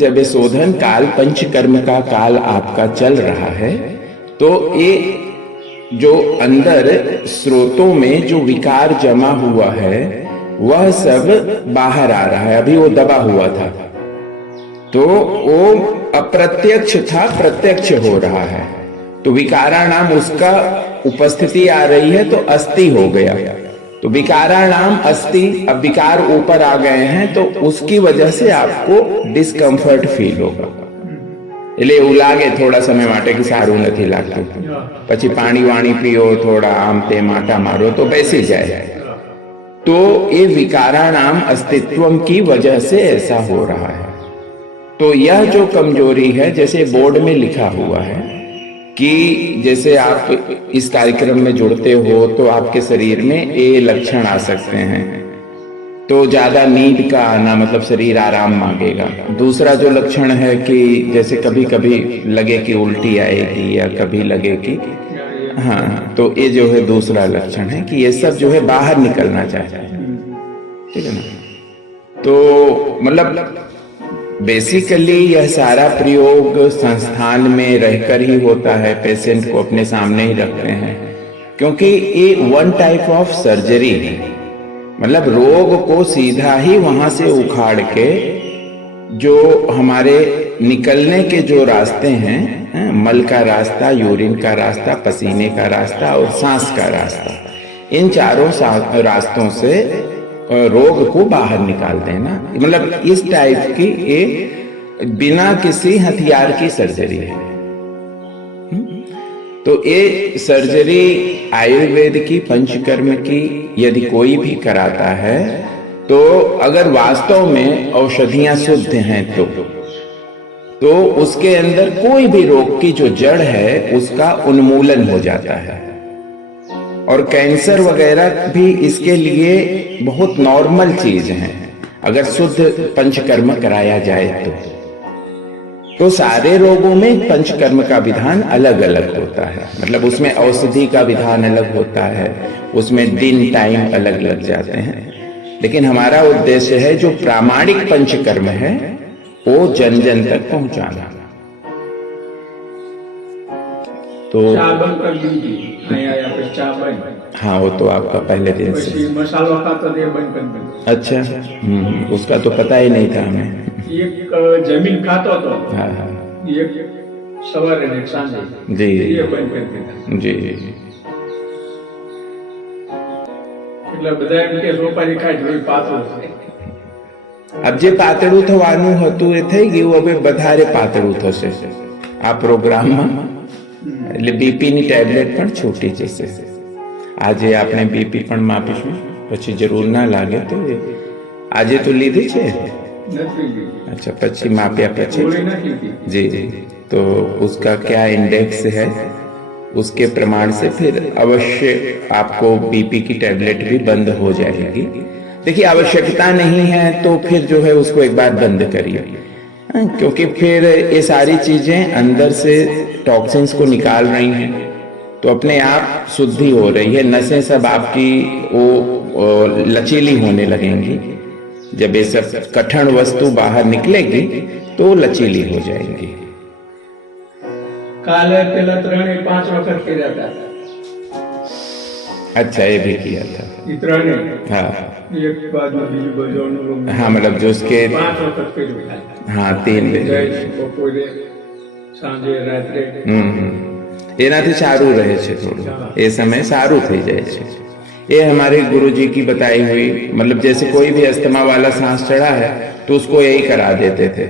जब ये शोधन काल पंचकर्म का काल आपका चल रहा है तो ये जो अंदर स्रोतों में जो विकार जमा हुआ है वह सब बाहर आ रहा है। अभी वो दबा हुआ था तो वो अप्रत्यक्ष था, प्रत्यक्ष हो रहा है। तो विकाराणाम उसका उपस्थिति आ रही है तो अस्थि हो गया। तो विकाराणाम अस्थि, अब विकार ऊपर आ गए हैं तो उसकी वजह से आपको डिस्कम्फर्ट फील होगा। એટલે એવું લાગે થોડા સમય માટે કે સારું નથી લાગતું, પછી પાણી વાણી પીઓ, થોડા આમ તેમ આટા મારો તો બેસી જાય। तो ये विकाराणाम अस्तित्व की वजह से ऐसा हो रहा है। तो यह जो कमजोरी है, जैसे बोर्ड में लिखा हुआ है कि जैसे आप इस कार्यक्रम में जुड़ते हो तो आपके शरीर में ये लक्षण आ सकते हैं। तो ज्यादा नींद का आना मतलब शरीर आराम मांगेगा। दूसरा जो लक्षण है कि जैसे कभी कभी लगे कि उल्टी आएगी या कभी लगे कि हाँ, तो ये जो है दूसरा लक्षण है कि ये सब जो है बाहर निकलना चाहता है। ठीक है ना। तो मतलब बेसिकली यह सारा प्रयोग संस्थान में रहकर ही होता है, पेशेंट को अपने सामने ही रखते हैं, क्योंकि ये वन टाइप ऑफ सर्जरी है। मतलब रोग को सीधा ही वहां से उखाड़ के जो हमारे निकलने के जो रास्ते हैं, मल का रास्ता, यूरिन का रास्ता, पसीने का रास्ता और सांस का रास्ता, इन चारों रास्तों से रोग को बाहर निकाल देना, मतलब इस टाइप की ये बिना किसी हथियार की सर्जरी है। तो ये सर्जरी आयुर्वेद की, पंचकर्म की यदि कोई भी कराता है तो अगर वास्तव में औषधियां शुद्ध हैं तो उसके अंदर कोई भी रोग की जो जड़ है उसका उन्मूलन हो जाता है। और कैंसर वगैरह भी इसके लिए बहुत नॉर्मल चीज है अगर शुद्ध पंचकर्म कराया जाए तो सारे रोगों में पंचकर्म का विधान अलग अलग होता है। मतलब उसमें औषधि का विधान अलग होता है, उसमें दिन टाइम अलग लग जाते हैं। लेकिन हमारा उद्देश्य है जो प्रामाणिक पंचकर्म है वो जन जन तक पहुंचाना। तो हाँ, वो तो आपका पहले दिन से मसाला खाता दे बंद। अच्छा, उसका तो पता ही नहीं था हमें। एक जमीन खातो तो हाँ, एक सवारे ने सांजे जी ये बंद कर देता जी। એટલે બધા એમ કે સોપારી ખાય જોઈ પાતળું થાય। अब जे પાતળું થવાનું હતું એ થઈ ગયું, હવે વધારે પાતળું થશે આ પ્રોગ્રામમાં। એટલે બીપી ની ટેબ્લેટ પણ છૂટી જશે। આજે આપણે બીપી પણ માપીશું, પછી જરૂર ના લાગે તો આજે તો લીધી છે। अच्छा, पच्ची मापिया पच्ची जी जी। तो उसका क्या इंडेक्स है उसके प्रमाण से फिर अवश्य आपको बीपी की टैबलेट भी बंद हो जाएगी। देखिए, आवश्यकता नहीं है तो फिर जो है उसको एक बार बंद करिए, क्योंकि फिर ये सारी चीजें अंदर से टॉक्सिन्स को निकाल रही हैं तो अपने आप शुद्धि हो रही है। नसें सब आपकी वो लचीली होने लगेंगी। जब ये सब कठिन वस्तु बाहर निकलेगी तो लचीली हो जाएंगी। काले पेला 3-5 वक्त किया था। अच्छा, ये भी किया था। इतना हाँ, एक बाजू बीजी बाजू हाँ, मतलब जो उसके 5 वक्त किया। हाँ, 3 दिन बपोरे सांजे रात्रे એનાથી સારું રહે છે, થોડું એ સમય સારું થઈ જાય છે। ये हमारे गुरुजी की बताई हुई, मतलब जैसे कोई भी अस्थमा वाला सांस चढ़ा है तो उसको यही करा देते थे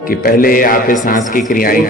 कि पहले आप सांस की क्रियाएं